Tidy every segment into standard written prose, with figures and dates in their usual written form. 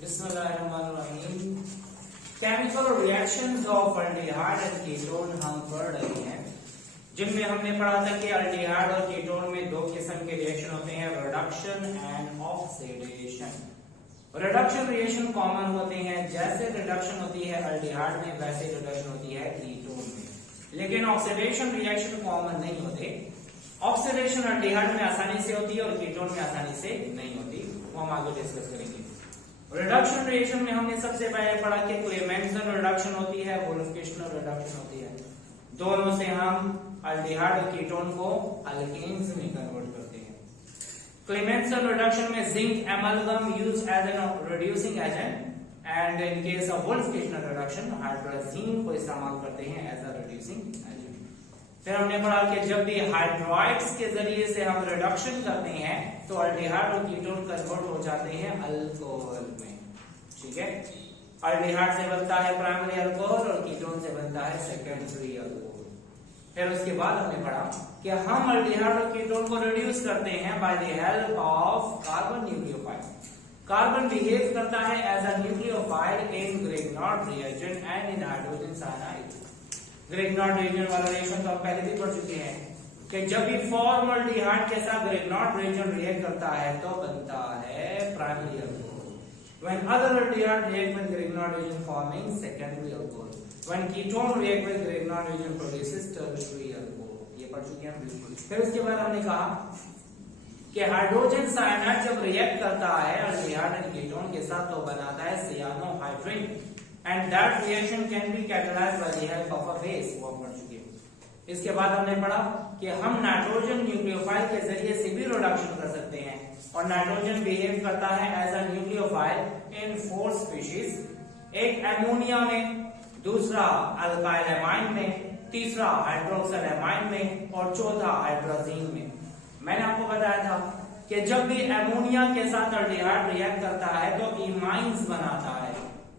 बिस्मिल्लाहिर्रहमानिर्रहीम। Chemical reactions of aldehyde and ketone हम पढ़ रहे हैं, जिनमें हमने पढ़ा था कि अल्डिहाइड और कीटोन में दो किस्म के रिएक्शन होते हैं, reduction and oxidation. Reduction reaction common होते हैं, जैसे रिडक्शन होती है अल्डिहाइड में वैसे रिडक्शन होती है कीटोन में, लेकिन ऑक्सीडेशन रिएक्शन कॉमन नहीं होते। ऑक्सीडेशन अल्डिहाइड में आसानी से होती है और कीटोन में आसानी से नहीं होती, वो हम आगे डिस्कस करेंगे। रिडक्शन रिएक्शन में हमने सबसे पहले पढ़ा कि क्लेमेंसन रिडक्शन होती है, वोल्फिकेशनल रिडक्शन होती है। दोनों से हम अल्डिहाइड और कीटोन को अल्केन्स में कन्वर्ट करते हैं। क्लेमेंसन रिडक्शन में zinc amalgam use as an reducing agent and in case of Wolff Kishner reduction hydrogen को इस्तेमाल करते हैं एज अ रिड्यूसिंग एजेंट। फिर हमने पढ़ा कि जब भी हाइड्रोइड्स के जरिए से हम रिडक्शन करते हैं तो अल्डिहाइड और कीटोन कन्वर्ट हो जाते हैं अल्कोहल में। ठीक है, अल्डिहाइड से बनता है प्राइमरी अल्कोहल और कीटोन से बनता है सेकेंडरी अल्कोहल। फिर उसके बाद हमने पढ़ा कि हम अल्डिहाइड और कीटोन को रिड्यूस करते हैं by the help of carbon nucleophile. Carbon behave करता है as a nucleophile in Grignard reaction and in hydrogen cyanide. Grignard reaction वाला रिएक्शन तो आप पहले भी पढ़ चुके हैं कि जब भी फॉर्मल्डिहाइड के साथ ग्रिग्नॉर्ड रिएक्शन रिएक्ट करता है तो बनता है primary alcohol. When other aldehyde react with Grignard reagent forming secondary alcohol. When ketone react with Grignard reagent produces tertiary alcohol. ये पढ़ चुके हैं बिल्कुल। फिर उसके बाद हमने कहा कि हाइड्रोजन साइनाइड जब रिएक्ट करता है अल्डिहाइड एंड कीटोन के साथ तो बनाता है cyanohydrin and that reaction can be catalysed by the help of a base. वो पढ़ चुके हैं। इसके बाद हमने पढ़ा कि हम नाइट्रोजन न्यूक्लियोफाइल के जरिए से भी रिडक्शन कर सकते हैं और नाइट्रोजन बिहेव करता है as a nucleophile in 4 species, एक अमोनिया में, दूसरा अल्काइल एमाइन में, तीसरा हाइड्रोक्सिल एमाइन में और चौथा हाइड्रोजीन में। मैंने आपको बताया था कि जब भी अमोनिया के साथ अल्डिहाइड रिएक्ट करता है तो इमाइन्स बनाता है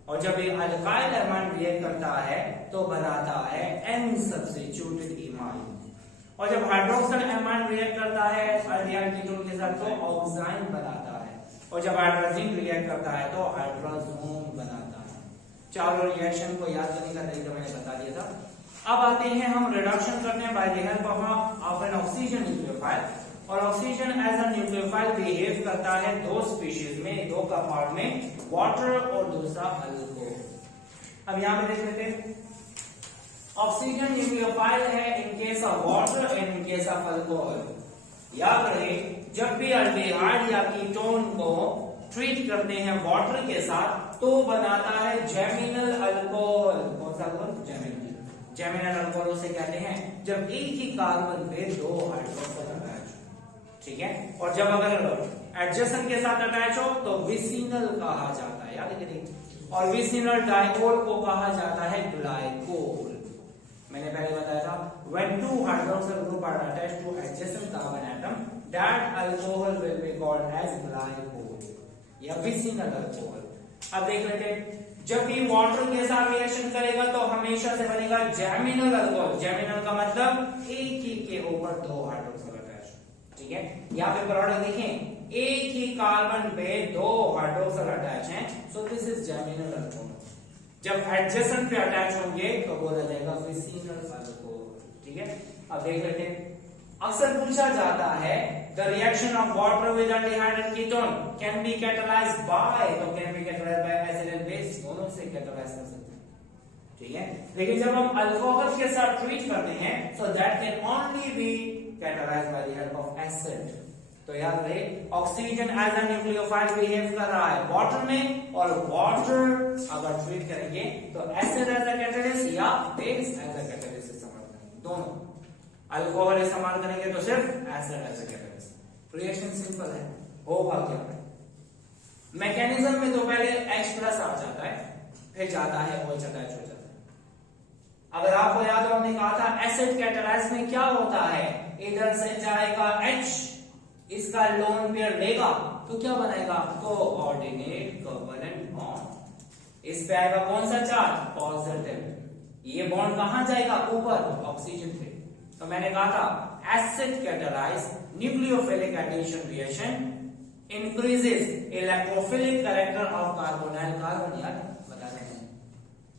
और जब ये अल्काइल एमाइन रिएक्ट करता है तो बनाता है एन सब्स्टिट्यूटेड इमाइन। और जब हाइड्रोक्सिल एमाइन रिएक्ट करता है अल्डिहाइड कीटोन के साथ तो ऑक्साइन बनाता है और जब हाइड्रोजीन रिएक्ट करता है तो हाइड्रोजोन बनाता है। चारों रिएक्शन को याद करने का तरीका मैंने बता दिया था। अब आते हैं हम रिडक्शन करने हैं by the help of an oxygen nucleophile. और oxygen as a nucleophile behave करता है 2 स्पीशीज में, 2 कंपाउंड में, वाटर और दूसरा अल्कोहल। अब यहां पे देख लेते हैं, ऑक्सीजन न्यूक्लियोफाइल है इन case of water and in case of alcohol. याद रहे, जब भी अल्डिहाइड या कीटोन को ट्रीट करते हैं वाटर के साथ तो बनाता है जेमिनल अल्कोहल। कौन सा अल्कोहल? जेमिनल। जेमिनल अल्कोहल उसे कहते हैं जब एक ही कार्बन पे 2 हाइड्रोक्साइड अटैच हो। ठीक है, और जब अगर एडजेसेंट के साथ अटैच हो तो विसिनल कहा जाता है, याद रखिए। और विसिनल डाइकोल को कहा जाता है ग्लाइकोल। मैंने पहले बताया था when 2 hydroxyl group are attached to adjacent carbon atom that alcohol will be called as glycol या vicinal alcohol। अब देख लेते हैं, जब भी वाटर के साथ रिएक्शन करेगा तो हमेशा से बनेगा जेमिनल अल्कोहल। जेमिनल का मतलब एक ही के ऊपर 2 हाइड्रोक्साइड अटैच। ठीक है, यहाँ पे प्रोडक्ट देखें, एक ही कार्बन पे 2 हाइड्रोक्साइड अटैच हैं, so this is geminal alcohol. जब एडजेसेंट पे अटैच होंगे तो बोला जाएगा विसिनल अल्कोहल। ठीक है, अब देख लेते हैं, अक्सर पूछा जाता है the reaction of water with aldehyde and ketone can be catalysed by, तो can be catalysed by acid and base, दोनों से कैटलाइज कर सकते हैं। ठीक है, लेकिन जब हम अल्कोहल के साथ ट्रीट करते हैं so that can only be catalysed by the help of acid. तो याद रहे, oxygen as a nucleophile behave कर रहा है वाटर में, और वाटर अगर ट्रीट करेंगे तो एसिड एज अ कैटलिस्ट या बेस एज अ कैटलिस्ट इस्तेमाल करेंगे। दोनों अल्कोहल इस्तेमाल करेंगे तो सिर्फ acid as a catalyst. Reaction simple है, होगा क्या? मैकेनिज्म में तो पहले H+ आ जाता है, फिर जाता है OH अटैच हो जाता है। अगर आपको याद हो, हमने कहा था एसिड कैटलाइज में क्या होता है, इधर से जाएगा H, इसका लोन पेयर लेगा तो क्या बनाएगा? Coordinate covalent bond. इस पे आएगा कौन सा चार्ज? पॉजिटिव। ये बॉन्ड कहां जाएगा? ऊपर, ऑक्सीजन पे। तो मैंने कहा था acid catalyse nucleophilic addition reaction increases electrophilic character of carbonyl carbon. यार बता रहे हैं,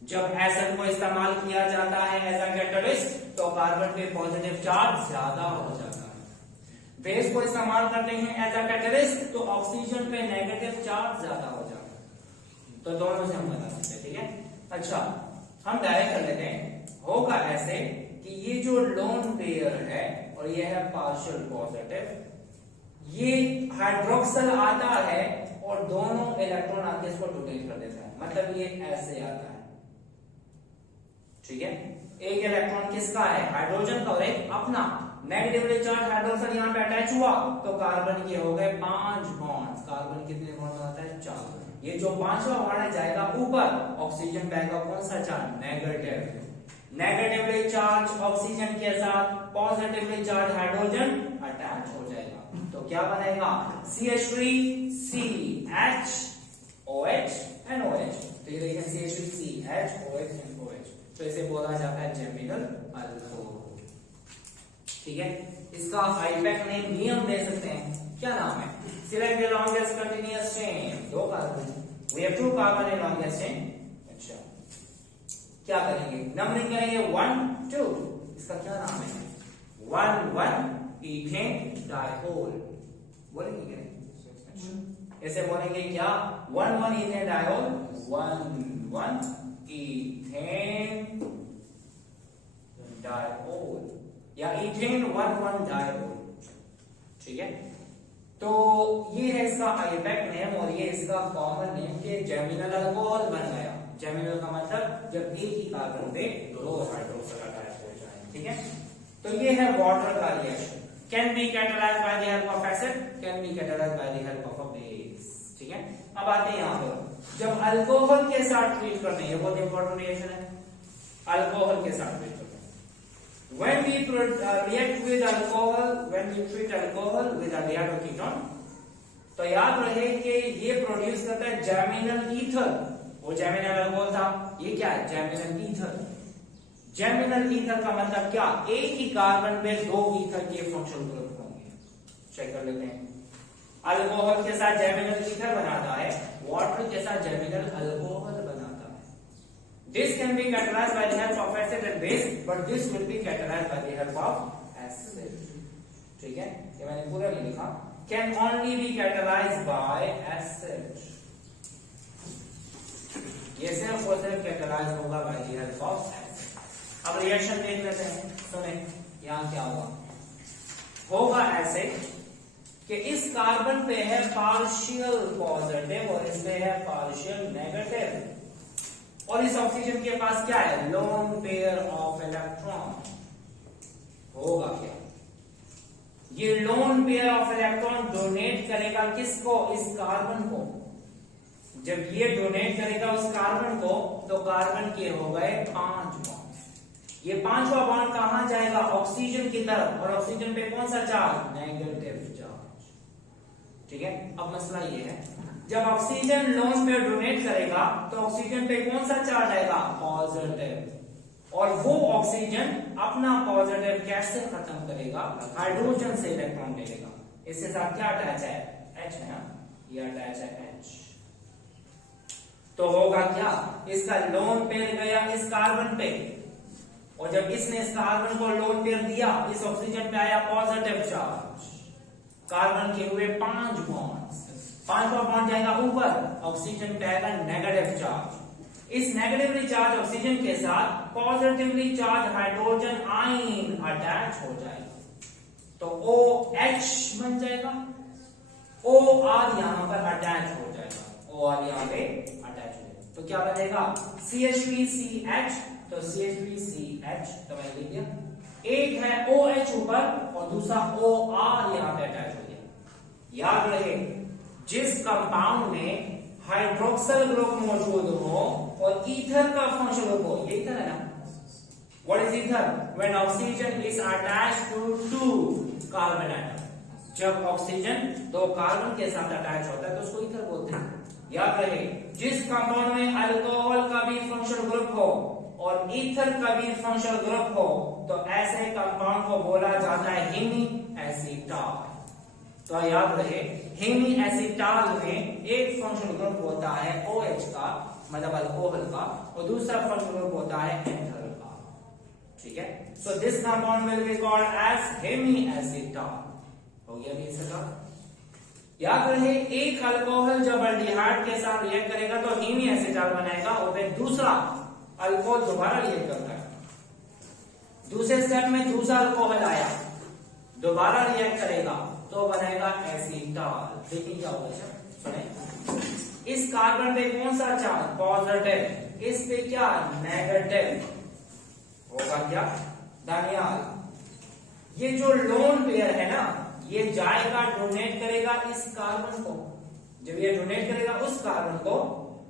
जब एसिड को इस्तेमाल किया जाता है एज अ कैटलिस्ट तो कार्बन पे पॉजिटिव चार्ज ज्यादा हो जाता है। बेस को इस्तेमाल करते हैं एज अ कैटलिस्ट तो ऑक्सीजन पे नेगेटिव चार्ज ज्यादा हो जाता है। तो दोनों से हम बता सकते हैं, ठीक है। अच्छा, हम डायरेक्ट कर लेते हैं। होगा ऐसे कि ये जो लोन पेयर है और ये है पार्शियल पॉजिटिव, ये हाइड्रोक्सल आता है और दोनों इलेक्ट्रॉन आके इसको डोनेट कर देता है, मतलब ये ऐसे आता है, ठीक है। एक इलेक्ट्रॉन किसका है? हाइड्रोजन का, और एक अपना। नेगेटिवली चार्ज हाइड्रोजन यहाँ पे अटैच हुआ तो कार्बन के हो गए 5 बॉन्ड्स। कार्बन कितने बॉन्ड बनाता है? 4। ये जो 5वां बॉन्ड जाएगा ऊपर, ऑक्सीजन पाएगा कौन सा charge? Negative. Negatively charge oxygen के साथ पॉजिटिवली चार्ज हाइड्रोजन अटैच हो जाएगा, तो क्या बनेगा? CH3CH OH NOH। तो ये देखिए CH3CH OH NOH, तो इसे बोला जाता है जेमिनल अल्कोहल, ठीक है। इसका आईपैक नेम दे सकते हैं, क्या नाम है? Select the longest continuous chain. 2 carbon, we have 2 carbon in longest chain. अच्छा, क्या करेंगे? नंबरिंग करेंगे 1 2। इसका क्या नाम है? 1 इथेन डाइहोल बोलेंगे क्या? ऐसे बोलेंगे क्या? 1 इथेन डाइहोल, 1 इथेन डाइहोल, या इथेन 1 डाइहोल, ठीक है। तो ये है इसका आईपैक नेम और ये इसका कॉमन नेम के जेमिनल अल्कोहल बन गया। जेमिनल का मतलब जब एक ही कार्बन पे 2 हाइड्रोक्साइड अटैच हो जाए, ठीक है। तो ये है वाटर का reaction, can be catalysed by the help of acid, can be catalysed by the help of a base, ठीक है। अब आते हैं यहाँ पर, जब अल्कोहल के साथ ट्रीट करते हैं, ये बहुत इंपॉर्टेंट रिएक्शन है, अल्कोहल के साथ ट्रीट करते हैं। When we react with alcohol, when we treat alcohol with aldehyde or ketone, तो याद रहे कि ये प्रोड्यूस करता है जेमिनल ईथर। वो जेमिनल अल्कोहल था, ये क्या है? Geminal ether. जेमिनल ईथर का मतलब क्या? एक ही कार्बन पे 2 ईथर के फंक्शनल ग्रुप होंगे। चेक कर लेते हैं। अल्कोहल के साथ जेमिनल ईथर बनाता है, वाटर के साथ जेमिनल अल्कोहल बनाता है। This can be catalyzed by the help of acid and base, but this will be catalyzed by the help of acid, ठीक है। ये मैंने पूरा नहीं लिखा, can only be catalyzed by acid, ये सिर्फ और सिर्फ कैटलाइज होगा by the help of acid। अब रिएक्शन देख लेते हैं, सुने यहाँ क्या होगा ऐसे कि इस कार्बन पे है पार्शियल पॉजिटिव और इसमें है पार्शियल नेगेटिव, और इस ऑक्सीजन के पास क्या है? Lone pair of electron. होगा क्या? ये lone pair of electron donate करेगा किसको? इस कार्बन को। जब ये डोनेट करेगा उस कार्बन को तो कार्बन के हो गए 5 बॉन्ड। ये 5वां बॉन्ड कहां जाएगा? ऑक्सीजन की तरफ, और ऑक्सीजन पे कौन सा चार्ज? नेगेटिव चार्ज, ठीक है। अब मसला ये है, जब ऑक्सीजन लोन पे डोनेट करेगा तो ऑक्सीजन पे कौन सा चार्ज आएगा? पॉजिटिव, और वो ऑक्सीजन अपना पॉजिटिव कैसे खत्म करेगा? हाइड्रोजन से इलेक्ट्रॉन ले लेगा। इसके साथ क्या अटैच है? H है ना, ये अटैच है H। तो होगा क्या? इसका लोन पेयर गया इस कार्बन पे, और जब इसने इस कार्बन को लोन पेयर दिया, इस ऑक्सीजन पे आया पॉजिटिव चार्ज, कार्बन के हुए 5 बॉन्ड। 5वां बॉन्ड जाएगा ऊपर, ऑक्सीजन पे आएगा नेगेटिव चार्ज। इस नेगेटिवली चार्ज ऑक्सीजन के साथ positively charge hydrogen ion attach हो जाएगा, तो OH बन जाएगा, OR यहां पर अटैच हो जाएगा, OR यहां पे अटैच हो जाएगा, तो क्या बनेगा? CH3CH, तो CH3CH तो मैंने लिख दिया। एक है OH ऊपर और दूसरा OR यहां पे अटैच हो गया। याद रहे, जिस कंपाउंड में हाइड्रोक्सल ग्रुप मौजूद हो और ईथर का फंक्शन ग्रुप हो, ये ईथर है ना। What is ether? When oxygen is attached to 2 carbon atom. जब ऑक्सीजन 2 कार्बन के साथ अटैच होता है तो उसको ईथर बोलते हैं। याद रहे, जिस कंपाउंड में अल्कोहल का भी फंक्शनल ग्रुप हो और ईथर का भी फंक्शनल ग्रुप हो तो ऐसे कंपाउंड को बोला जाता है हेमी एसीटाल। तो याद रहे हेमी एसिटाल में एक फंक्शनल ग्रुप होता है OH का, मतलब अल्कोहल का, और दूसरा फंक्शनल ग्रुप होता है एथर का। ठीक है, so this compound will be called as hemiacetal. हो गया भी इसका। याद रहे एक अल्कोहल जब अल्डिहाइड के साथ रिएक्ट करेगा तो हेमी एसिटाल बनाएगा, और फिर दूसरा अल्कोहल दोबारा रिएक्ट करता है। दूसरे स्टेप में दूसरा अल्कोहल आया, दोबारा रिएक्ट करेगा तो बनेगा एसिटाल। देखिए क्या होगा सुने, इस कार्बन पे कौन सा चार्ज पॉजिटिव, इस पे क्या नेगेटिव होगा, क्या दानियाल। ये जो लोन पेयर है ना, ये जाएगा डोनेट करेगा इस कार्बन को, जब ये डोनेट करेगा उस कार्बन को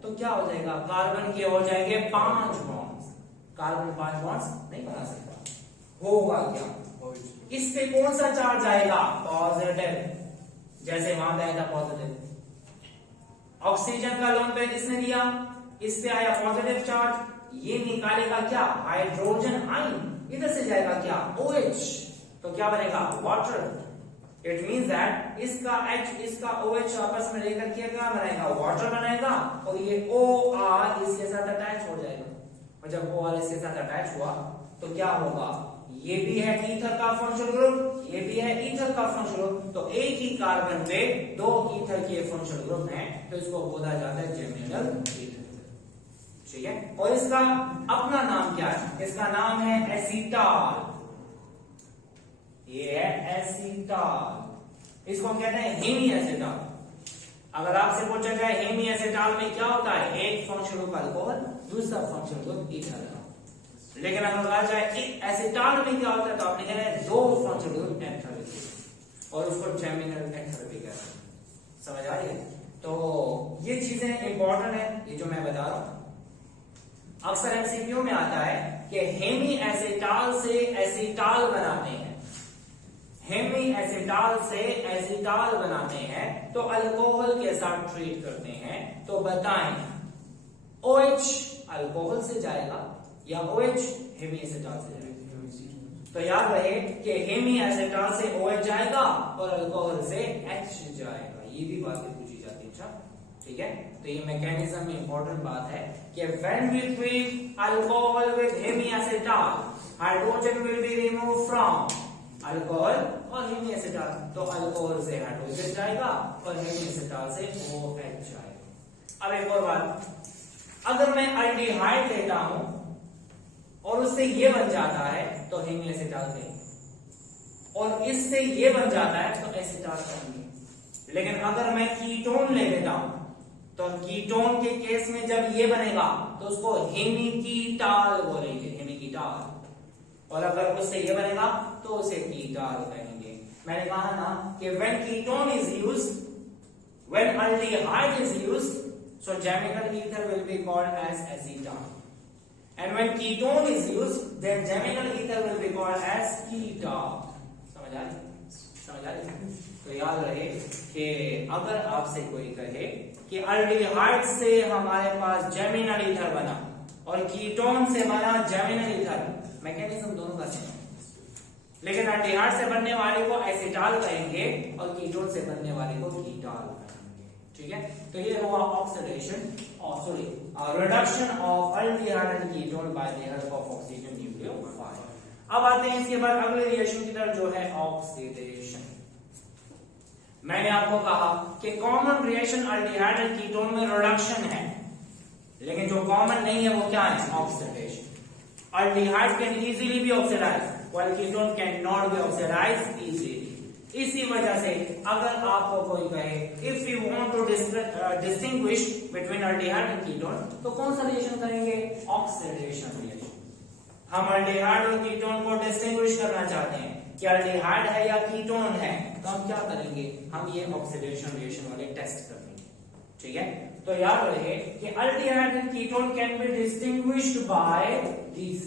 तो क्या हो जाएगा, कार्बन के हो जाएंगे 5 बॉन्ड्स। कार्बन 5 बॉन्ड्स नहीं बना सकता, होगा क्या, इस पे कौन सा चार्ज आएगा पॉजिटिव, जैसे वहां पे आया था पॉजिटिव। ऑक्सीजन का लोन पेयर इसने दिया, इस पे आया पॉजिटिव चार्ज, ये निकालेगा क्या हाइड्रोजन आयन, इधर से जाएगा क्या OH, तो क्या बनेगा वाटर। इट मीन्स दैट इसका H इसका OH आपस में लेकर के क्या बनाएगा, वाटर बनाएगा, और ये OR इसके साथ अटैच हो जाएगा, और जब OR इसके साथ अटैच हुआ तो क्या होगा, ये भी है ईथर का फंक्शनल ग्रुप, ये भी है ईथर का फंक्शनल ग्रुप, तो एक ही कार्बन पे 2 ईथर के फंक्शनल ग्रुप हैं, तो इसको बोला जाता है जेमिनल ईथर। ठीक है, और इसका अपना नाम क्या है, इसका नाम है एसीटाल। ये है एसीटाल, इसको कहते हैं हेमी एसिटाल। अगर आपसे पूछा जाए हेमी एसिटाल में क्या होता है, एक फंक्शनल ग्रुप अल्कोहल, दूसरा फंक्शनल ग्रुप ईथर का। लेकिन अगर कहा जाए एसिटाल में क्या होता है, तो आपने कहना है 2 फंक्शनल ग्रुप एथर, और उसको जेमिनल एथर भी कहते हैं। समझ आ रही है, तो ये चीजें इंपॉर्टेंट है, ये जो मैं बता रहा हूं। अक्सर एमसीक्यू में आता है कि हेमी एसिटाल से एसिटाल बनाते हैं, हेमी एसिटाल से एसिटाल बनाते हैं, तो अल्कोहल के साथ ट्रीट करते हैं, तो बताएं OH अल्कोहल से जाएगा या OH हेमी एसिटाल से जाएगा। तो याद रहे कि हेमी एसिटाल से OH जाएगा और अल्कोहल से H जाएगा, ये भी बातें पूछी जाती है। अच्छा ठीक है, तो ये मैकेनिज्म में इंपॉर्टेंट बात है कि when we treat alcohol with hemiacetal, hydrogen will be remove from alcohol और हेमी एसिटाल, तो अल्कोहल से हाइड्रोजन जाएगा और हेमी एसिटाल से OH जाएगा। अब एक और बात, अगर मैं अल्डिहाइड लेता हूं और उससे ये बन जाता है तो हेमी एसिटाल से, और इससे ये बन जाता है तो एसिटाल कहेंगे। लेकिन अगर मैं कीटोन ले लेता हूं तो कीटोन के केस में जब ये बनेगा तो उसको हेमिकीटाल बोलेंगे, हेमिकीटाल। और अगर उससे ये बनेगा तो उसे कीटाल कहेंगे। मैंने कहा ना कि when ketone is used, when aldehyde is used, so geminal ether will be called as acetal, and when ketone is used, then geminal ether will be called as ketol. समझ आ रही? तो याद रहे कि अगर आपसे कोई कहे कि अल्डिहाइड से हमारे पास जेमिनल ईथर बना और कीटोन से बना जेमिनल ईथर, मैकेनिज्म दोनों का सेम है, लेकिन अल्डिहाइड से बनने वाले को एसिटाल कहेंगे और कीटोन से बनने वाले को कीटाल कहेंगे। ठीक है, तो ये हुआ oxidation reduction of aldehyde and ketone bye the help of oxygen nucleophile. अब आते हैं इसके बाद अगले रिएक्शन की तरफ जो है ऑक्सीडेशन। मैंने आपको कहा कि common reaction aldehyde and ketone में रिडक्शन है, लेकिन जो कॉमन नहीं है वो क्या है, oxidation. Aldehyde can easily be oxidised while ketone can not be oxidised easily. इसी वजह से अगर आपको कोई कहे if you want to distinguish between aldehyde and ketone, तो कौन सा रिएक्शन करेंगे, ऑक्सीडेशन रिएक्शन। हम अल्डिहाइड और कीटोन को डिस्टिंग्विश करना चाहते हैं कि अल्डिहाइड है या कीटोन है, तो हम क्या करेंगे, हम ये ऑक्सीडेशन रिएक्शन वाले टेस्ट करेंगे। ठीक है, तो याद रहे कि aldehyde and ketone can be distinguished by this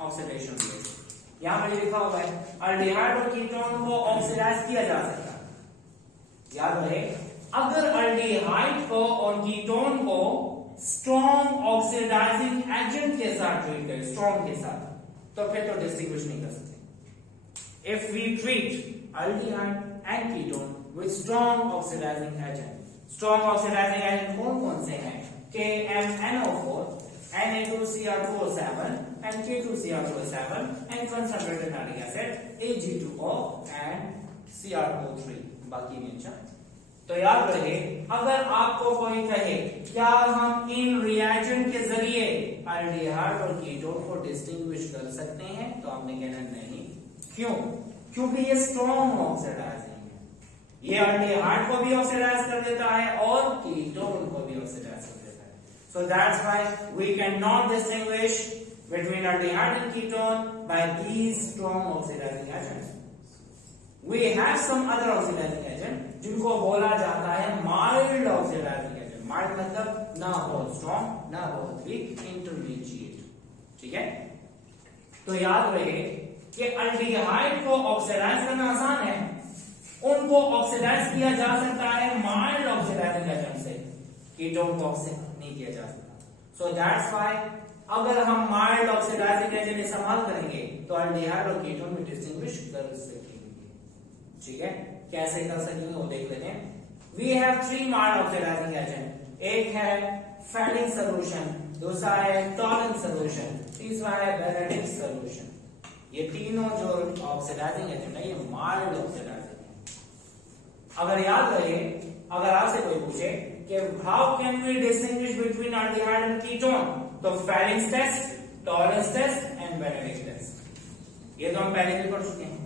oxidation reaction. यहां पर लिखा हुआ है अल्डिहाइड और कीटोन को ऑक्सीडाइज किया जा सकता है। याद रहे अगर अल्डिहाइड को और कीटोन को स्ट्रॉन्ग ऑक्सीडाइजिंग एजेंट के साथ ट्रीट करें, स्ट्रॉन्ग के साथ, तो फिर तो डिस्टिंग्विश नहीं कर सकते। If we treat aldehyde and ketone with strong oxidising agent. Strong oxidising agent कौन कौन से हैं? KMNO4, Na2Cr2O7 and K2Cr2O7 and concentrated nitric acid Ag2O and Cr2O3 बाकी मेंशन। तो याद रहे, अगर आपको कोई कहे क्या हम इन रिएजेंट के जरिए एल्डिहाइड और कीटोन को डिस्टिंग्विश कर सकते हैं, तो आपने कहना नहीं। क्यों? क्योंकि ये स्ट्रॉन्ग ऑक्सीडाइजिंग है, ये एल्डिहाइड को भी ऑक्सीडाइज कर देता है और कीटोन को भी ऑक्सीडाइज कर देता है। So that's why we can not distinguish between aldehyde and ketone by these strong oxidising agents. We have some other oxidizing agent जिनको बोला जाता है mild oxidizing agent। mild मतलब ना बहुत strong ना बहुत weak, intermediate। ठीक है, तो याद रहे कि एल्डिहाइड को ऑक्सीडाइज करना आसान है, उनको ऑक्सीडाइज किया जा सकता है mild oxidizing agent से, कीटोन को ऑक्सीडाइज नहीं किया जा सकता। So that's why अगर हम mild oxidizing agent इस्तेमाल करेंगे तो एल्डिहाइड और कीटोन में डिस्टिंग्विश कर सकेंगे। ठीक है, कैसे कर सकेंगे वो देख लेते हैं। We have 3 mild oxidizing agent, एक है फेलिंग सोल्यूशन, दूसरा है टॉलन सोल्यूशन, तीसरा है बेनेडिक्ट सोल्यूशन। ये तीनों जो ऑक्सीडाइजिंग एजेंट है ये माइल्ड ऑक्सीडाइजिंग है। अगर याद रहे, अगर आपसे कोई पूछे कि how can we distinguish between aldehyde and ketone, तो Fehling test, Tollens test and Benedict test, ये तो हम पहले भी पढ़ चुके हैं।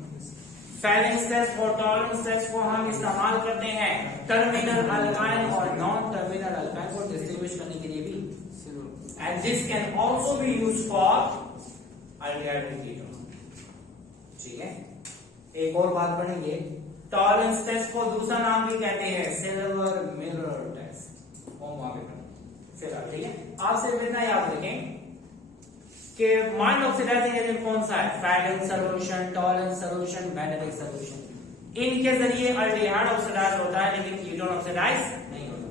फेलिंग टेस्ट और टॉलरेंस टेस्ट को हम इस्तेमाल करते हैं टर्मिनल अल्काइन और नॉन टर्मिनल अल्काइन को डिस्टिंग्विश करने के लिए भी, and this can also be used for aldehyde and ketone. ठीक है, एक और बात पढ़ेंगे, टॉलरेंस टेस्ट को दूसरा नाम भी कहते हैं सिल्वर मिरर टेस्ट। ठीक है, आप सिर्फ इतना याद रखें कि माइल्ड ऑक्सीडाइजिंग एजेंट कौन सा है? Fehling solution, Tollens solution, Benedict solution. इनके जरिए एल्डिहाइड ऑक्सीडाइज होता है लेकिन कीटोन ऑक्सीडाइज नहीं होता।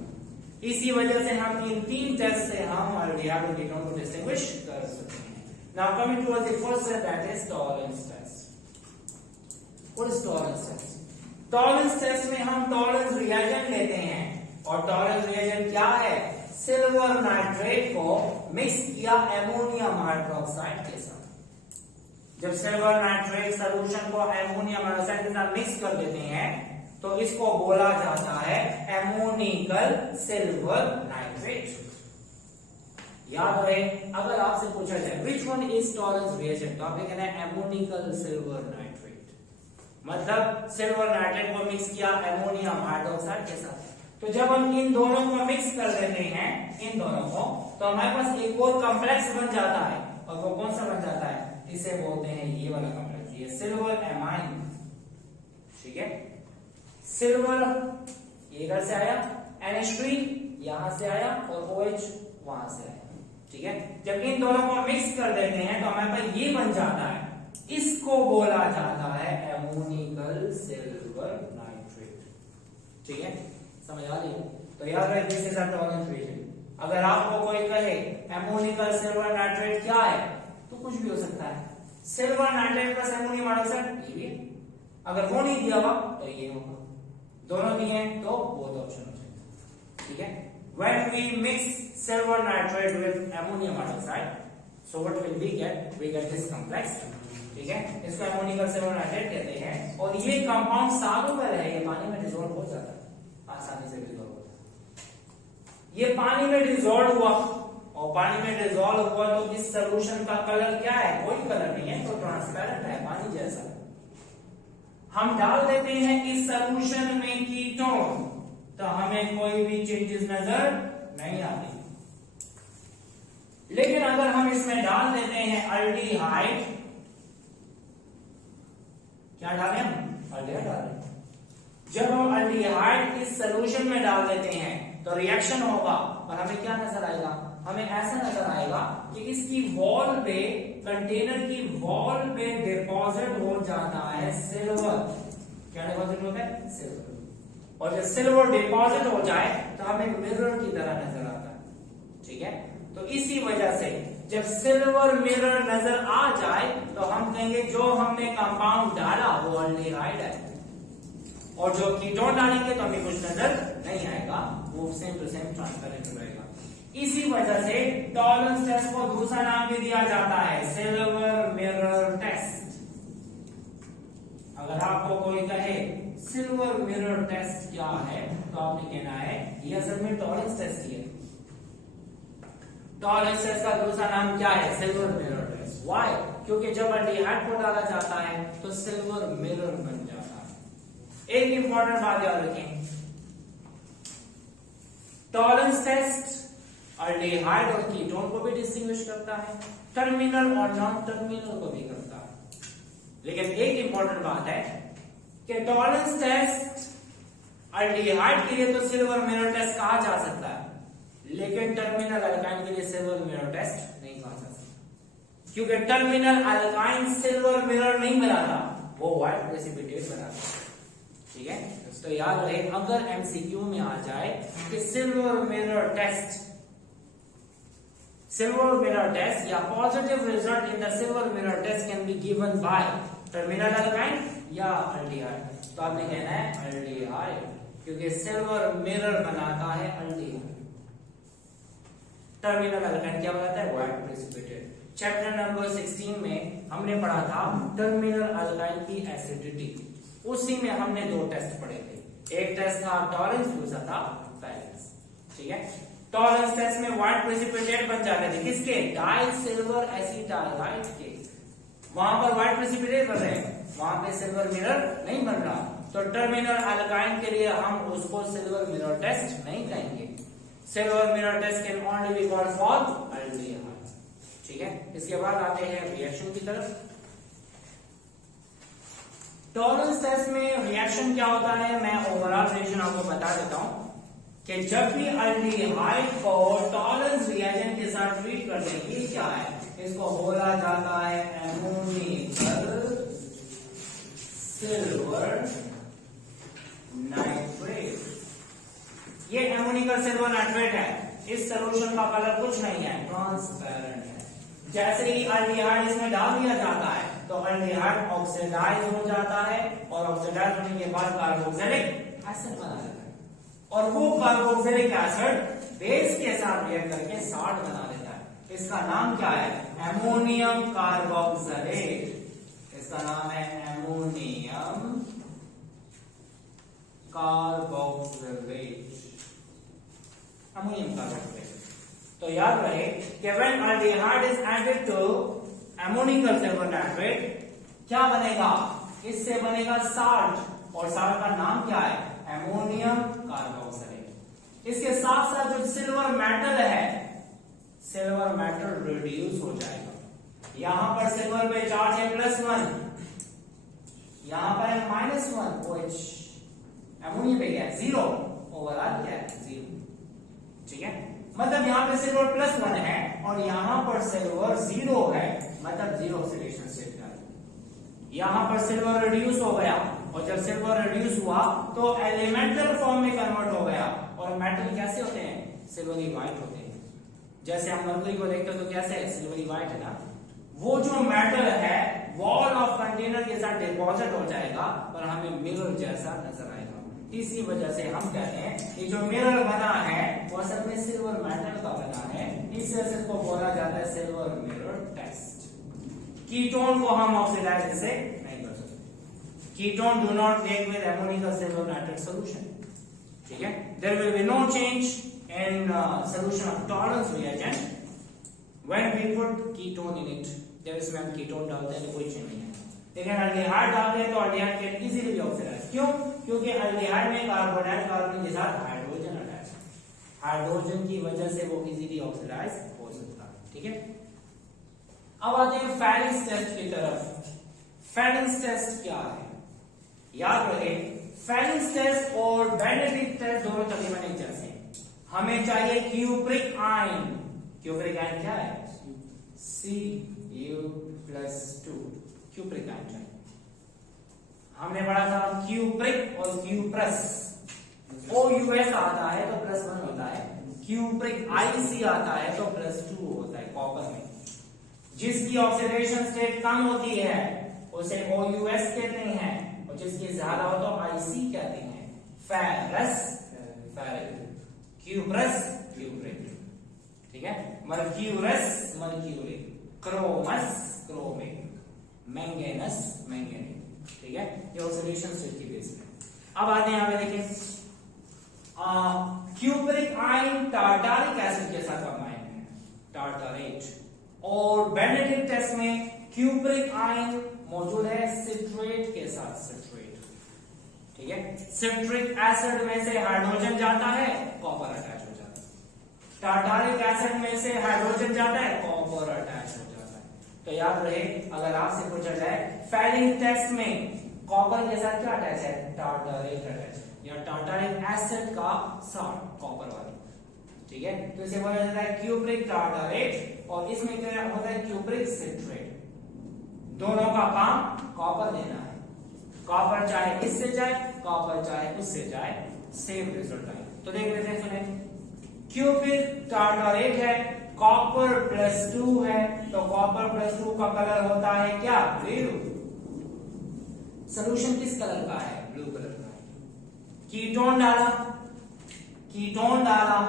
इसी वजह से हम इन 3 टेस्ट से हम एल्डिहाइड और कीटोन को डिस्टिंग्विश कर सकते हैं। Now coming to the first step, that is Tollens test. What is Tollens test? Tollens test में हम टॉलरेंस रिएजेंट लेते हैं, और टॉलरेंस रिएजेंट क्या है? सिल्वर नाइट्रेट को मिक्स किया एमोनियम हाइड्रोक्साइड के साथ। जब सिल्वर नाइट्रेट सॉल्यूशन को एमोनियम हाइड्रोक्साइड के साथ मिक्स कर देते हैं तो इसको बोला जाता है एमोनिकल सिल्वर नाइट्रेट। याद रहे, अगर आपसे पूछा जाए which one is tolerance reagent, तो आपने कहना है एमोनिकल सिल्वर नाइट्रेट, मतलब सिल्वर नाइट्रेट को मिक्स किया एमोनियम हाइड्रोक्साइड के साथ। तो जब हम इन दोनों को मिक्स कर देते हैं, इन दोनों को, तो हमारे पास एक और कॉम्प्लेक्स बन जाता है, और वो कौन सा बन जाता है? इसे बोलते हैं ये वाला कॉम्प्लेक्स, ये सिल्वर एमाइन। ठीक है, सिल्वर ये इधर से आया, NH3 यहां से आया और OH वहां से आया। ठीक है, जब इन दोनों को मिक्स कर देते हैं तो हमारे पास ये बन जाता है, इसको बोला जाता है एमोनिकल सिल्वर नाइट्रेट। ठीक है, समझ आ रही है? तो याद रहे, this is a tolerance reagent. अगर आपको कोई कहे एमोनिकल सिल्वर नाइट्रेट क्या है, तो कुछ भी हो सकता है, silver nitrate plus ammonium hydroxide, ये भी है। अगर वो नहीं दिया हुआ तो ये होगा, दोनों दिए हैं तो बोथ ऑप्शन हो सकता है। ठीक है, when we mix silver nitrate with ammonium hydroxide, so what will we get this complex. ठीक है, इसको एमोनिकल सिल्वर नाइट्रेट कहते हैं, और ये कंपाउंड सालुबल है, ये पानी में डिसॉल्व हो जाता है, आसानी से डिसॉल्व होता है। ये पानी में डिसॉल्व हुआ, और पानी में डिसॉल्व हुआ तो इस सॉल्यूशन का कलर क्या है? कोई कलर नहीं है, तो ट्रांसपेरेंट है, पानी जैसा। हम डाल देते हैं इस सॉल्यूशन में कीटोन, तो हमें कोई भी चेंजेस नजर नहीं आती। लेकिन अगर हम इसमें डाल देते हैं एल्डिहाइड, क्या डालें हम? एल्डिहाइड डालें। जब हम एल्डिहाइड इस सॉल्यूशन में डाल देते हैं तो रिएक्शन होगा, और हमें क्या नजर आएगा? हमें ऐसा नजर आएगा कि इसकी वॉल पे, कंटेनर की वॉल पे डिपॉजिट हो जाता है सिल्वर। क्या डिपॉजिट होता है? सिल्वर। और जब सिल्वर डिपॉजिट हो जाए तो हमें मिरर की तरह नजर आता है। ठीक है, तो इसी वजह से जब सिल्वर मिरर नजर आ जाए तो हम कहेंगे जो हमने कंपाउंड डाला वो एल्डिहाइड है, और जो कीटोन डालेंगे तो हमें कुछ नजर नहीं आएगा, वो सेम टू सेम ट्रांसपेरेंट रहेगा। इसी वजह से टॉलरेंस टेस्ट को दूसरा नाम भी दिया जाता है सिल्वर मिरर टेस्ट। अगर आपको कोई कहे सिल्वर मिरर टेस्ट क्या है तो आपने कहना है ये असल में टॉलरेंस टेस्ट ही है। टॉलरेंस टेस्ट का दूसरा नाम क्या है? Silver mirror test. व्हाई? क्योंकि जब अल्डिहाइड को डाला जाता है तो सिल्वर मिरर बन जाता है। एक इंपॉर्टेंट बात याद रखें, टॉलरेंस टेस्ट अल्डिहाइड और कीटोन को भी डिस्टिंग्विश करता है, टर्मिनल और नॉन टर्मिनल को भी करता है। लेकिन एक इंपॉर्टेंट बात है कि टॉलरेंस टेस्ट अल्डिहाइड के लिए तो सिल्वर मिरर टेस्ट कहा जा सकता है, लेकिन टर्मिनल अल्काइन के लिए सिल्वर मिरर टेस्ट नहीं कहा जा सकता, क्योंकि टर्मिनल अल्काइन सिल्वर मिरर नहीं बनाता, वो व्हाइट प्रेसिपिटेट बनाता। ठीक है, तो याद रहे अगर एमसीक्यू में आ जाए कि सिल्वर मिरर टेस्ट या positive result in the silver mirror test can be given by terminal alkyne या अल्डिहाइड, तो आपने कहना है अल्डिहाइड, क्योंकि सिल्वर मिरर बनाता है अल्डिहाइड। टर्मिनल अल्काइन क्या बनाता है? White precipitate. चैप्टर नंबर 16 में हमने पढ़ा था टर्मिनल अल्काइन की एसिडिटी, उसी में हमने दो टेस्ट पढ़े थे, एक टेस्ट था टॉलरेंस, दूसरा था बैलेंस। ठीक है, टॉलरेंस टेस्ट में व्हाइट प्रेसिपिटेट बन जाते थे किसके? डाई सिल्वर एसिटाइलाइड के। वहां पर व्हाइट प्रेसिपिटेट बन रहे हैं, वहां पे सिल्वर मिरर नहीं बन रहा, तो टर्मिनल अल्काइन के लिए हम उसको सिल्वर मिरर टेस्ट नहीं कहेंगे। Silver mirror test can only be called for aldehyde. ठीक है, इसके बाद आते हैं रिएक्शन की तरफ। टॉलरेंस टेस्ट में रिएक्शन क्या होता है, मैं ओवरऑल रिएक्शन आपको बता देता हूं कि जब भी अल्डिहाइड को टॉलरेंस रिएजेंट के साथ ट्रीट कर देंगे, क्या है, इसको बोला जाता है एमोनिकल सिल्वर नाइट्रेट। ये एमोनिकल सिल्वर नाइट्रेट है, इस सोल्यूशन का कलर कुछ नहीं है, ट्रांसपेरेंट है। जैसे ही अल्डिहाइड इसमें डाल दिया जाता है तो अल्डिहाइड ऑक्सीडाइज हो जाता है, और ऑक्सीडाइज होने के बाद कार्बोक्सिलिक एसिड बना देता है, और वो कार्बोक्सिलिक एसिड बेस के साथ रिएक्ट करके साल्ट बना देता है। इसका नाम क्या है? Ammonium carboxylate. इसका नाम है एमोनियम कार्बोक्सिलेट। Ammonium carboxylate. तो याद रहे कि when aldehyde is added to ammoniacal silver nitrate क्या बनेगा? इससे बनेगा साल्ट, और साल्ट का नाम क्या है? Ammonium carboxylate. इसके साथ साथ जो सिल्वर मेटल है, सिल्वर मेटल रिड्यूस हो जाएगा। यहां पर सिल्वर पे चार्ज है +1, यहां पर है -1 OH, एमोनियम पे क्या है? 0, ओवरऑल क्या है? 0। ठीक है, मतलब यहां पे सिल्वर +1 है और यहां पर सिल्वर 0 है, मतलब 0 ऑक्सीडेशन स्टेट का। यहां पर सिल्वर रिड्यूस हो गया, और जब सिल्वर रिड्यूस हुआ तो एलिमेंटल फॉर्म में कन्वर्ट हो गया। और मेटल कैसे होते हैं? सिल्वरी व्हाइट होते हैं। जैसे हम मरकरी को देखते हो तो कैसे है? सिल्वरी व्हाइट है ना। वो जो मेटल है वॉल ऑफ कंटेनर के साथ डिपॉजिट हो जाएगा और हमें मिरर जैसा नजर आएगा। इसी वजह से हम कहते हैं कि जो मिरर बना है वो असल में सिल्वर मेटल का बना है, इस वजह से इसको बोला जाता है सिल्वर मिरर टेस्ट। कीटोन को हम ऑक्सीडाइज से नहीं कर सकते। Ketone do not react with ammoniacal silver nitrate solution. ठीक है, there will be no change in solution of Tollens reagent when we put ketone in it. जब इसमें हम कीटोन डालते हैं तो कोई चेंज नहीं है, लेकिन अल्डिहाइड डालते हैं तो aldehyde can easily be oxidise. क्यों? क्योंकि अल्डिहाइड में कार्बोनाइल कार्बन के साथ हाइड्रोजन अटैच है, हाइड्रोजन की वजह से वो इजीली ऑक्सीडाइज हो सकता है। ठीक है, अब आते हैं फेरेंस टेस्ट की तरफ। फेरेंस टेस्ट क्या है? याद रहे फेरेंस टेस्ट और बेनेडिक्ट टेस्ट दोनों तकरीबन एक जैसे हैं। हमें चाहिए क्यूप्रिक आयन। क्यूप्रिक आयन क्या है? Cu+2 क्यूप्रिक आयन चाहिए। हमने पढ़ा था क्यूप्रिक और क्यूप्रस। OUS आता है तो +1 होता है, क्यूप्रिक IC आता है तो +2 होता है कॉपर में। जिसकी ऑक्सीडेशन स्टेट कम होती है उसे OUS कहते हैं, और जिसकी ज्यादा हो तो IC कहते हैं, फेरस क्यूप्रस क्यूप्रिक, ठीक है, मर्क्यूरस मर्क्यूरी, क्रोमस क्रोमिक, मैंगेनस मैंगेनिक, ठीक है, ये ऑक्सीडेशन स्टेट की बेस पे। अब आते हैं यहाँ पे देखिए, क्यूप्रिक आयन टार्टारिक एसिड के साथ कंबाइन है, टार्टारेट, और बेनेडिक्ट टेस्ट में क्यूप्रिक आयन मौजूद है सिट्रेट के साथ, सिट्रेट, ठीक है, सिट्रिक एसिड में से हाइड्रोजन जाता है, कॉपर अटैच हो जाता है, टार्टारिक एसिड में से हाइड्रोजन जाता है, कॉपर अटैच हो जाता है। तो याद रहे, अगर आपसे पूछा जाए फेलिंग टेस्ट में कॉपर के साथ क्या अटैच है, टार्टारेट अटैच है, या टार्टारिक एसिड का साथ कॉपर वाली, ठीक है, तो इसे बोला जाता है क्यूप्रिक टार्टारेट, और इसमें क्या होता है, क्यूप्रिक सिट्रेट। दोनों का काम कॉपर देना है, कॉपर चाहे इससे जाए, कॉपर चाहे उससे जाए, सेम रिजल्ट आए। तो देख लेते हैं, सुने, क्यूप्रिक टार्टारेट है, कॉपर +2 है, तो कॉपर +2 का कलर होता है क्या, ब्लू। सोल्यूशन किस कलर का है, ब्लू कलर का है। कीटोन डाला, कीटोन डाला,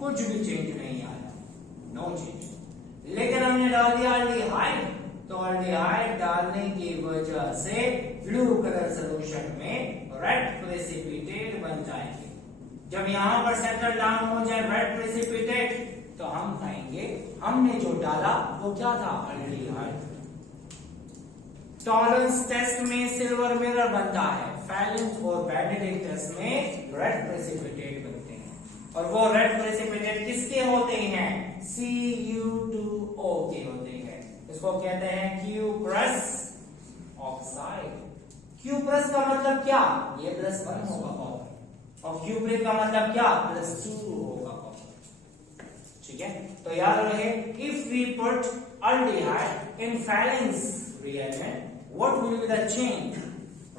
कुछ भी चेंज नहीं आया, नो चेंज। लेकिन हमने डाल दिया एल्डिहाइड, तो एल्डिहाइड डालने की वजह से ब्लू कलर सोल्यूशन में रेड प्रेसिपिटेट बन जाएंगे। जब यहां पर सेटल डाउन हो जाए रेड प्रेसिपिटेट, तो हम कहेंगे हमने जो डाला वो क्या था, एल्डिहाइड। टॉलरेंस टेस्ट में सिल्वर मिरर बनता है, फेलिंग और बेनेडिक्ट टेस्ट में रेड प्रेसिपिटेट बनते हैं, और वो रेड प्रेसिपिटेट किसके होते हैं, Cu2O के होते हैं। इसको कहते हैं क्यूप्रस ऑक्साइड। क्यूप्रस का मतलब क्या, ये +1 होगा कॉपर, और क्यूप्रिक का मतलब क्या, +2 होगा कॉपर, ठीक है। तो याद रहे, if we put aldehyde in Fehling's reagent, what will be the change?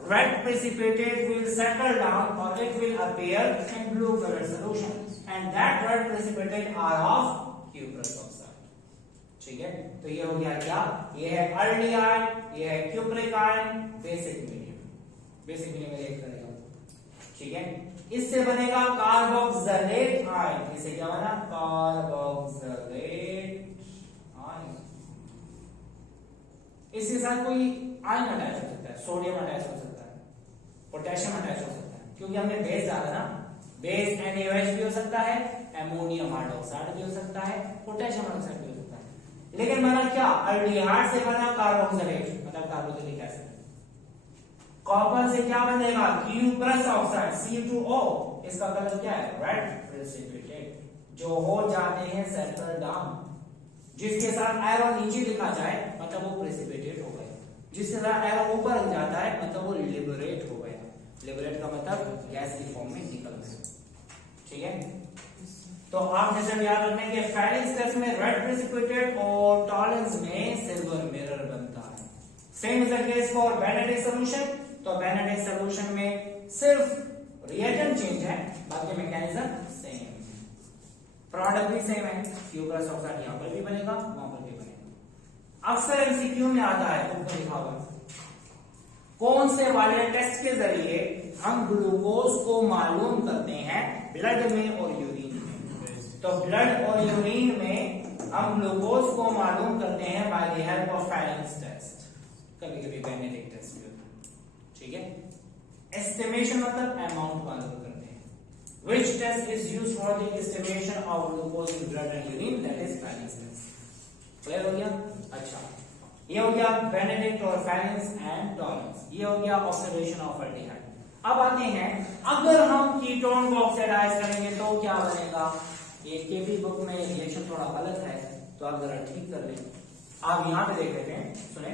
Red precipitate will settle down or it will appear in blue color solution, and that red precipitate are of cuprous oxide, ठीक है। तो ये हो गया क्या, ये है aldehyde, ये है cupric ion, basic medium, basic medium में करेगा, ठीक है। इससे बनेगा कार्बोक्सिलेट आयन, इसे क्या बना, कार्बोक्सिलेट आयन। इसके साथ कोई आयन अटैच हो सकता है, सोडियम अटैच हो सकता है, पोटेशियम अटैच हो सकता है, क्योंकि हमने बेस डाला ना, बेस NaOH भी हो सकता है, अमोनियम हाइड्रोक्साइड भी हो सकता है, पोटेशियम हाइड्रोक्साइड भी हो सकता है। लेकिन बना क्या, एल्डिहाइड से बना कार्बोक्सिलेट, मतलब कार्बोक्सिलिक एसिड। कॉपर से क्या बनेगा, क्यूप्रस ऑक्साइड, Cu2O, इसका कलर क्या है, रेड प्रेसिपिटेट, जो हो जाते हैं सेटल डाउन। जिसके साथ एरो नीचे लिखा जाए मतलब वो प्रेसिपिटेट हो गया, जिसके साथ एरो ऊपर जाता है मतलब वो लिबरेट हो गया। लिबरेट का मतलब गैस की फॉर्म में निकल गया, ठीक है। तो आप जैसे याद रखने के फेलिंग्स टेस्ट में रेड प्रेसिपिटेट और टॉलरेंस में सिल्वर मिरर बनता है। Same is the case for Benedict solution, तो बेनेडिक्ट सॉल्यूशन में सिर्फ रिएजेंट चेंज है, बाकी मैकेनिज्म सेम, प्रोडक्ट भी सेम है, क्यूप्रस ऑक्साइड यहां पर भी बनेगा, वहां पर भी बनेगा। अक्सर एमसीक्यू में आता है, ऊपर लिखा हुआ कौन से वाले टेस्ट के जरिए हम ग्लूकोज को मालूम करते हैं, ब्लड में और यूरिन में। तो ब्लड और यूरिन में हम ग्लूकोज को मालूम करते हैं by the help of Fehling's test, कभी कभी बेनेडिक्ट टेस्ट भी होता है, ठीक है। एस्टिमेशन मतलब अमाउंट मालूम करते हैं। Which test is used for the estimation of glucose in blood and urine? That is Fehling's test. Clear हो गया? अच्छा, ये हो गया बेनेडिक्ट और फेलिंग्स एंड टॉलरेंस, ये हो गया ऑक्सीडेशन ऑफ एल्डिहाइड। अब आते हैं, अगर हम कीटोन को ऑक्सीडाइज करेंगे तो क्या बनेगा। ये केपी बुक में रिएक्शन थोड़ा गलत है, तो आप जरा ठीक कर लें। आप यहां पे देख लेते हैं, सुने,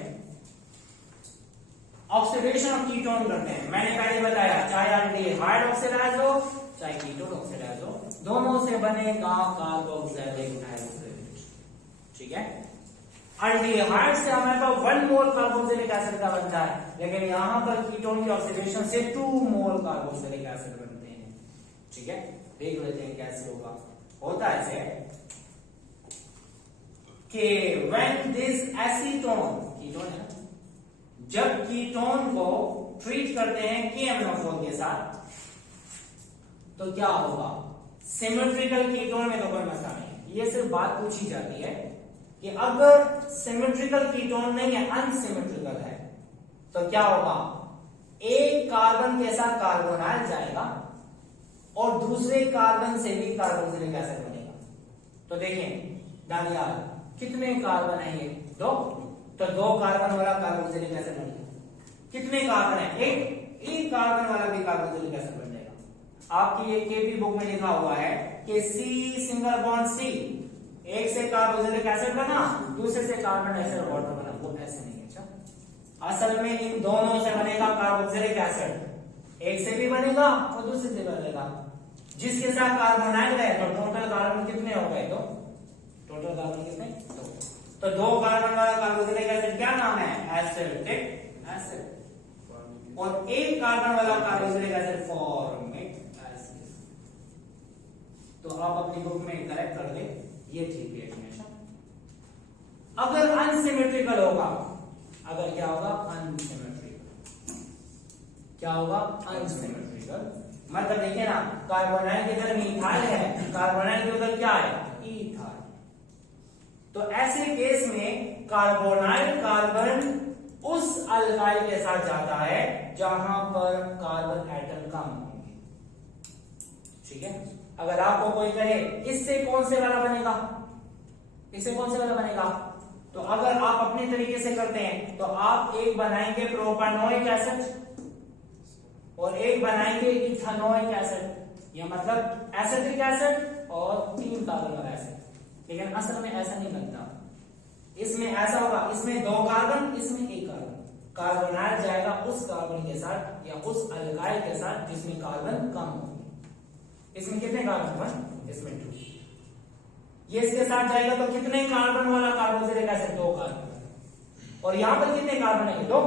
ऑक्सीडेशन ऑफ कीटोन करते हैं। मैंने पहले बताया चाहे एल्डिहाइड ऑक्सीडाइज हो चाहे कीटोन ऑक्सीडाइज हो, दोनों से बनेगा कार्बोक्सिलिक एसिड, ठीक है। एल्डिहाइड से हमें तो 1 मोल कार्बोक्सिलिक एसिड का बनता है, लेकिन यहां पर कीटोन की ऑक्सीडेशन से 2 मोल कार्बोक्सिलिक एसिड बनते हैं, ठीक है। देख लेते हैं कैसे होगा। होता ऐसे कि व्हेन दिस एसीटोन, कीटोन है, जब कीटोन को ट्रीट करते हैं KMnO4 के साथ तो क्या होगा? सिमेट्रिकल कीटोन में तो कोई मसला नहीं, ये सिर्फ बात पूछी जाती है कि अगर सिमेट्रिकल कीटोन नहीं है, अनसिमेट्रिकल है, तो क्या होगा? एक कार्बन के साथ कार्बोनाइल जाएगा और दूसरे कार्बन से भी कार्बोक्सिलिक एसिड बनेगा। तो देखें दानियाल, कितने कार्बन है ये? 2, तो 2 कार्बन वाला कार्बोक्सिलिक एसिड बनेगा। कितने कार्बन है? एक कार्बन वाला भी कार्बोक्सिलिक एसिड बन जाएगा। आपकी ये केपी बुक में लिखा हुआ है कि C सिंगल बॉन्ड C, एक से कार्बोक्सिलिक एसिड बना, दूसरे से कार्बन डाइऑक्साइड वाटर बना, वो ऐसे नहीं है। अच्छा, असल में इन दोनों से बनेगा कार्बोक्सिलिक एसिड, एक से भी बनेगा और दूसरे से बनेगा। जिसके साथ कार्बोनाइल है तो टोटल कार्बन कितने हो गए? तो टोटल कार्बन कितने? 2। तो 2 कार्बन वाला कार्बोक्सिलिक एसिड क्या नाम है? Acetic acid. और एक कार्बन वाला कार्बोक्सिलिक एसिड फॉर्मिक एसिड। तो आप अपनी बुक में करेक्ट कर ले, ये ठीक रिएक्शन। अगर अनसिमेट्रिकल होगा, अगर क्या होगा? अनसिमेट्रिकल। क्या होगा? अनसिमेट्रिकल। मतलब देखिए ना, कार्बोनाइल के इधर मिथाइल है, कार्बोनाइल के उधर क्या है? इथाइल। तो ऐसे केस में कार्बोनाइल कार्बन उस अल्काइल के साथ जाता है जहां पर कार्बन एटम कम होंगे। ठीक है, अगर आपको कोई कहे इससे कौन से वाला बनेगा, इससे कौन से वाला बनेगा, तो अगर आप अपने तरीके से करते हैं तो आप एक बनाएंगे प्रोपानोइक एसिड और एक बनाएंगे इथानोइक एसिड, या मतलब एसिटिक एसिड और 3 कार्बन वाला एसिड। लेकिन असल में ऐसा नहीं बनता, इसमें ऐसा होगा, इसमें 2 कार्बन, इसमें 1 कार्बन। कार्बोनाइल जाएगा उस कार्बन के साथ या उस अल्काइल के साथ जिसमें कार्बन कम होंगे। इसमें कितने कार्बन? 1, इसमें 2। ये इसके साथ जाएगा तो कितने कार्बन वाला कार्बोक्सिलिक एसिड? 2 कार्बन। और यहां पर कितने कार्बन है? 2,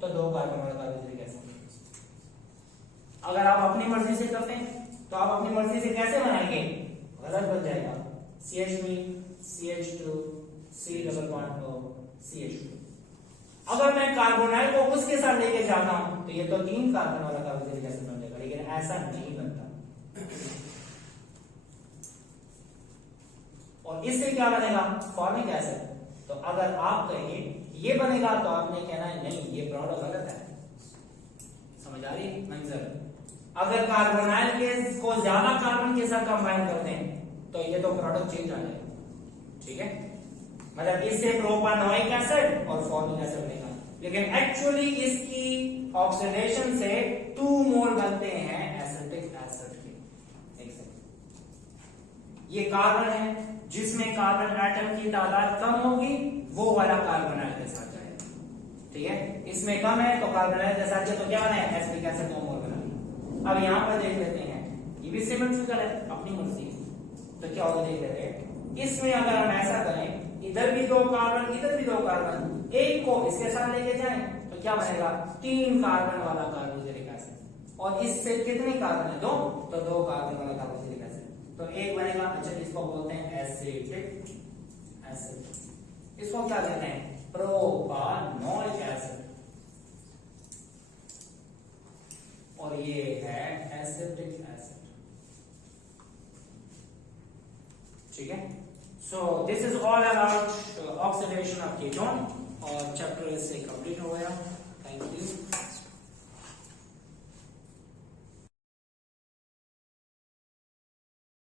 तो 2 कार्बन वाला कार्बोक्सिलिक एसिड। अगर आप अपनी मर्जी से करते हैं तो आप अपनी मर्जी से कैसे बनाएंगे? गलत बन जाएगा। CH3 CH2 C double bond O CH2। अगर मैं कार्बोनाइल को उसके साथ लेके जाता हूं तो ये तो 3 कार्बन वाला कार्बोक्सिलिक एसिड बन जाएगा, लेकिन ऐसा नहीं बनता। और इससे क्या बनेगा? Formic acid. तो अगर आप कहेंगे ये बनेगा तो आपने कहना है नहीं, ये प्रोडक्ट गलत है। समझ आ रही मंजर? अगर कार्बोनाइल के को ज्यादा कार्बन के साथ कंबाइन करते हैं तो ये तो प्रोडक्ट चेंज आ जाएगा। ठीक है, मतलब इससे प्रोपानोइक एसिड और फॉर्मिक एसिड बनेगा, लेकिन एक्चुअली इसकी ऑक्सीडेशन से 2 मोल बनते हैं एसिटिक एसिड के। ये कार्बन है जिसमें कार्बन एटम की तादाद कम होगी, वो वाला कार्बोनाइल के साथ जाएगा। ठीक है, इसमें कम है तो कार्बोनाइल के साथ जाए तो क्या बना है? एसिटिक एसिड 2 मोल बना। अब यहां पर देख लेते हैं, ये भी सिमेट्रिकल है, अपनी मर्जी। तो क्या होगा देख लेते हैं। इसमें अगर हम ऐसा करें, इधर भी 2 कार्बन, इधर भी 2 कार्बन, एक को इसके साथ लेके जाएं तो क्या बनेगा? 3 कार्बन वाला कार्बोक्सिलिक एसिड। और इससे कितने कार्बन है? 2, तो 2 कार्बन वाला कार्बोक्सिलिक एसिड। तो एक बनेगा। अच्छा, इसको बोलते हैं एसिटिक एसिड। इसको क्या कहते हैं? Propanoic acid. और ये है एसिटिक एसिड। ठीक है, so this is all about oxidation of ketone और चैप्टर इससे कंप्लीट हो गया। Thank you.